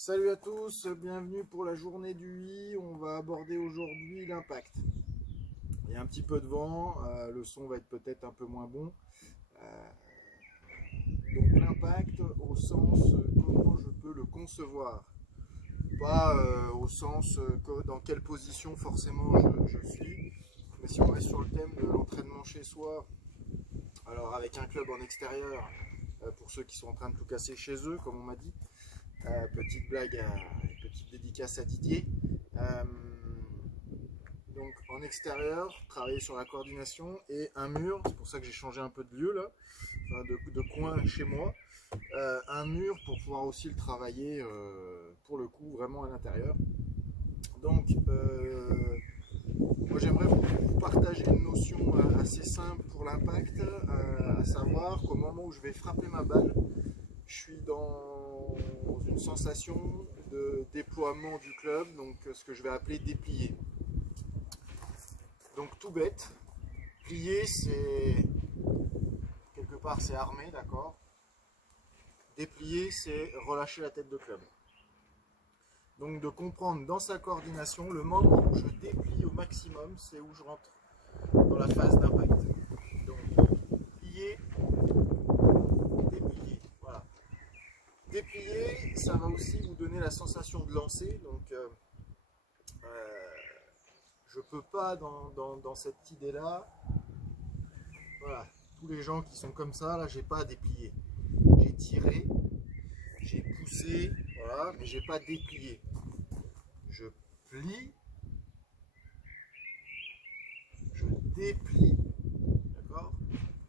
Salut à tous, bienvenue pour la journée du I. On va aborder aujourd'hui l'impact. Il y a un petit peu de vent, le son va être peut-être un peu moins bon. Donc l'impact au sens comment je peux le concevoir. Pas au sens dans quelle position forcément je suis. Mais si on reste sur le thème de l'entraînement chez soi, alors avec un club en extérieur, pour ceux qui sont en train de tout casser chez eux, comme on m'a dit. Petite blague, petite dédicace à Didier. Donc en extérieur, travailler sur la coordination et un mur, c'est pour ça que j'ai changé un peu de lieu là, enfin de coin chez moi. Un mur pour pouvoir aussi le travailler pour le coup vraiment à l'intérieur. Donc moi j'aimerais vous partager une notion assez simple pour l'impact, à savoir qu'au moment où je vais frapper ma balle, je suis dans une sensation de déploiement du club, donc ce que je vais appeler déplier. Donc tout bête, plier c'est quelque part c'est armé, d'accord. Déplier c'est relâcher la tête de club. Donc de comprendre dans sa coordination le moment où je déplie au maximum, c'est où je rentre dans la phase d'impact. Donc plier, déplier, voilà. Déplier, ça va aussi vous donner la sensation de lancer, donc je peux pas dans cette idée-là, voilà, tous les gens qui sont comme ça, là j'ai pas à déplier. J'ai tiré, j'ai poussé, voilà, mais j'ai pas déplié. Je plie, je déplie, d'accord.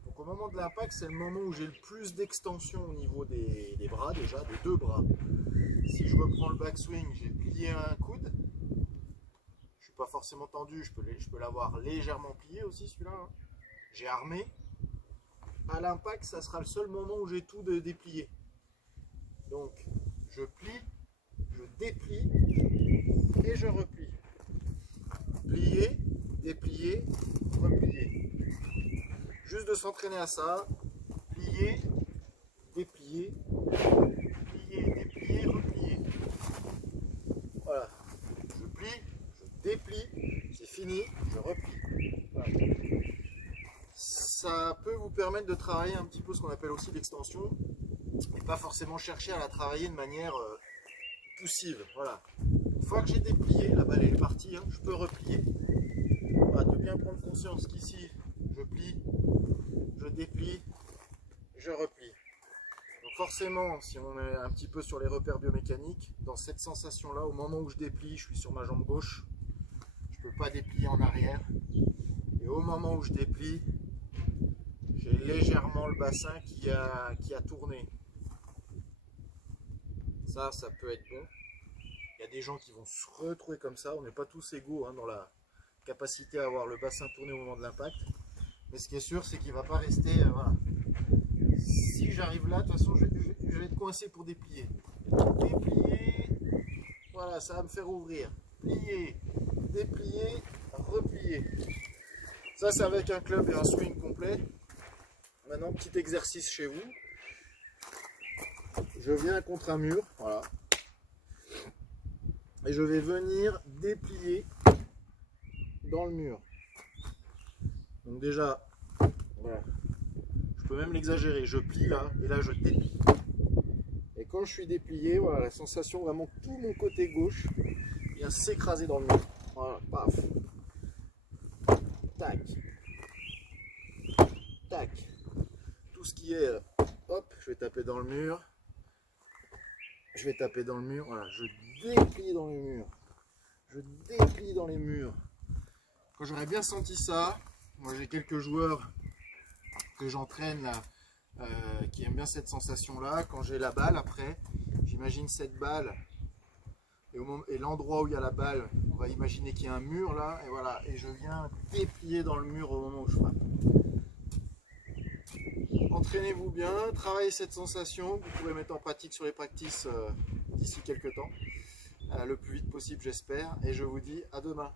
Donc au moment de l'impact, c'est le moment où j'ai le plus d'extension au niveau des bras, déjà, des deux bras. Si je reprends le backswing, j'ai plié un coude. Je suis pas forcément tendu, je peux l'avoir légèrement plié aussi celui-là. Hein. J'ai armé. À l'impact, ça sera le seul moment où j'ai tout de déplié. Donc, je plie, je déplie et je replie. Plier, déplier, replier. Juste de s'entraîner à ça. Plier, déplier, plier, déplier, replier. Voilà. Je plie, je déplie, c'est fini, je replie. Voilà. Ça peut vous permettre de travailler un petit peu ce qu'on appelle aussi l'extension et pas forcément chercher à la travailler de manière poussive. Voilà. Une fois que j'ai déplié, la balle est partie, hein, je peux replier. Voilà, de bien prendre conscience qu'ici, je plie, je déplie, je replie. Donc forcément, si on est un petit peu sur les repères biomécaniques, dans cette sensation-là, au moment où je déplie, je suis sur ma jambe gauche, je ne peux pas déplier en arrière. Et au moment où je déplie, j'ai légèrement le bassin qui a tourné. Ça peut être bon. Il y a des gens qui vont se retrouver comme ça. On n'est pas tous égaux hein, dans la capacité à avoir le bassin tourné au moment de l'impact. Mais ce qui est sûr, c'est qu'il ne va pas rester... voilà. Si j'arrive là, de toute façon, je vais être coincé pour déplier. Déplier, voilà, ça va me faire ouvrir. Plier, déplier, replier. Ça, c'est avec un club et un swing complet. Maintenant, petit exercice chez vous. Je viens contre un mur, voilà. Et je vais venir déplier dans le mur. Donc déjà, voilà. Je peux même l'exagérer. Je plie là, et là je déplie. Et quand je suis déplié, voilà, la sensation vraiment que tout mon côté gauche vient s'écraser dans le mur. Voilà, paf. Tac. Tac. Tout ce qui est, hop, je vais taper dans le mur. Je vais taper dans le mur, voilà, je déplie dans les murs. Je déplie dans les murs. Quand j'aurais bien senti ça, moi j'ai quelques joueurs que j'entraîne là, qui aiment bien cette sensation-là. Quand j'ai la balle après, j'imagine cette balle et l'endroit où il y a la balle, on va imaginer qu'il y a un mur là, et voilà, et je viens déplier dans le mur au moment où je frappe. Entraînez-vous bien, travaillez cette sensation, vous pourrez mettre en pratique sur les practices d'ici quelques temps, le plus vite possible j'espère, et je vous dis à demain.